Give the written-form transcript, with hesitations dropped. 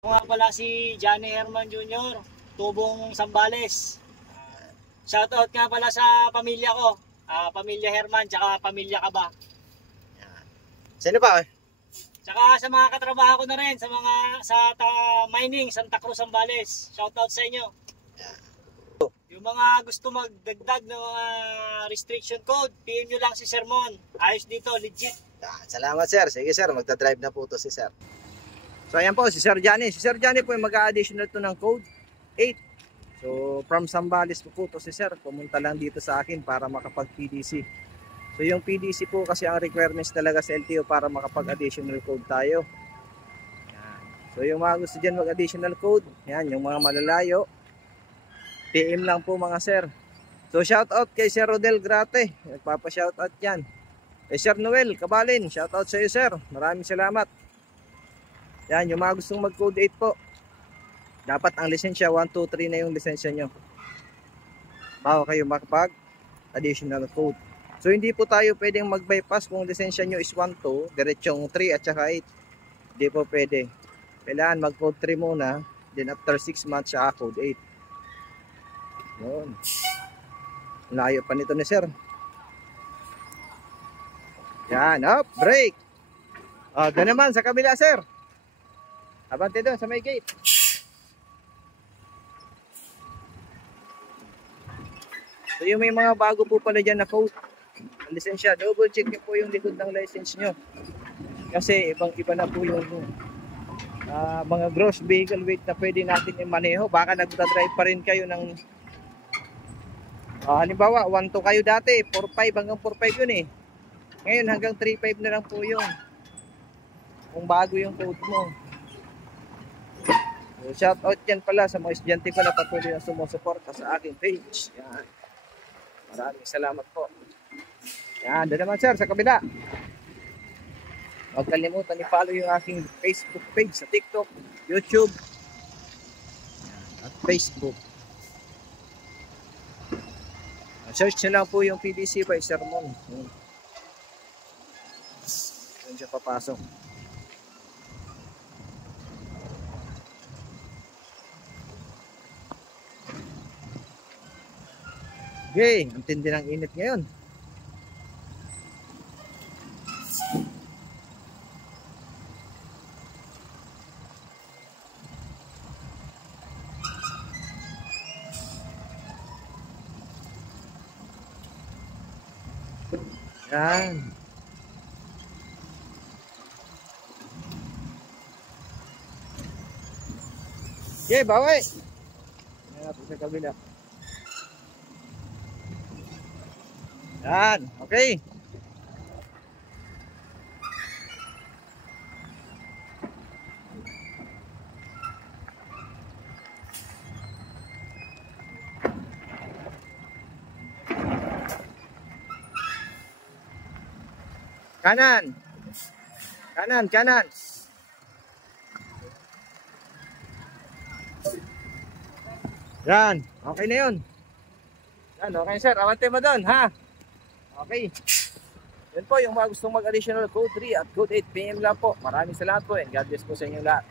Ako nga pala si Johnny Herman Jr., Tubong Sambales. Shoutout nga pala sa pamilya ko, pamilya Herman, tsaka pamilya Kaba. Sino pa? Tsaka sa mga katrabaho ko na rin, sa mga mining, Santa Cruz, Sambales. Shoutout sa inyo. Yung mga gusto magdagdag ng mga restriction code, PM nyo lang si Sir Mon. Ayos dito, legit. Salamat sir. Sige sir, magdadrive na po to si sir. So ayan po si Sir Johnny. Si Sir Johnny po ay mag-a-additional to ng code 8. So from Sambales po to si sir. Pumunta lang dito sa akin para makapag-PDC. So yung PDC po kasi ang requirements talaga sa LTO para makapag-additional code tayo. Yan. So yung mga gusto dyan mag-additional code, yan, yung mga malalayo, PM lang po mga sir. So shoutout kay Sir Rodel Grate. Nagpapa-shoutout yan. Kay Sir Noel Kabalin, shoutout sa iyo sir. Maraming salamat. Yan, yung mga gustong mag-code 8 po. Dapat ang lisensya 1, 2, 3 na yung lisensya nyo. Bago kayo makapag-additional code. So hindi po tayo pwedeng mag-bypass kung lisensya nyo is 1, 2, diretsong 3 at saka 8. Hindi po pwede. Kailangan mag-code 3 muna, then after 6 months siya code 8. Yun. Layo pa nito ni sir. Yan, up, break. Doon naman sa kabila sir. Abante doon sa may gate. So yung may mga bago po pala dyan na code, lisensya, double check nyo po yung likod ng license nyo. Kasi ibang iba na po yung mga gross vehicle weight na pwede natin i-maneho. Baka nagdadrive pa rin kayo ng halimbawa 1-2 kayo dati, 4-5 hanggang 4-5 yun eh. Ngayon hanggang 3-5 na lang po yun kung bago yung code mo. So, shout out yan pala sa mga estudyante ko na patuloy na sumusuporta sa aking page. Yan. Maraming salamat po. Yan, doon naman sir sa kabila. Huwag kalimutan i-follow yung aking Facebook page sa TikTok, YouTube at Facebook. Search nyo lang po yung PDC by Sir Mon. Doon siya papasok. Okay, ang tindi ng init ngayon. Yan. Okay, bawi. Yan natin sa kabila. Yan, okay. Kanan. Kanan, kanan. Yan, okay na yun. Yan, okay sir, awante mo doon, ha? Okay. Yan po yung mga gustong mag-additional code 3 at code 8 PM lang po. Maraming salamat po and God bless po sa inyong lahat.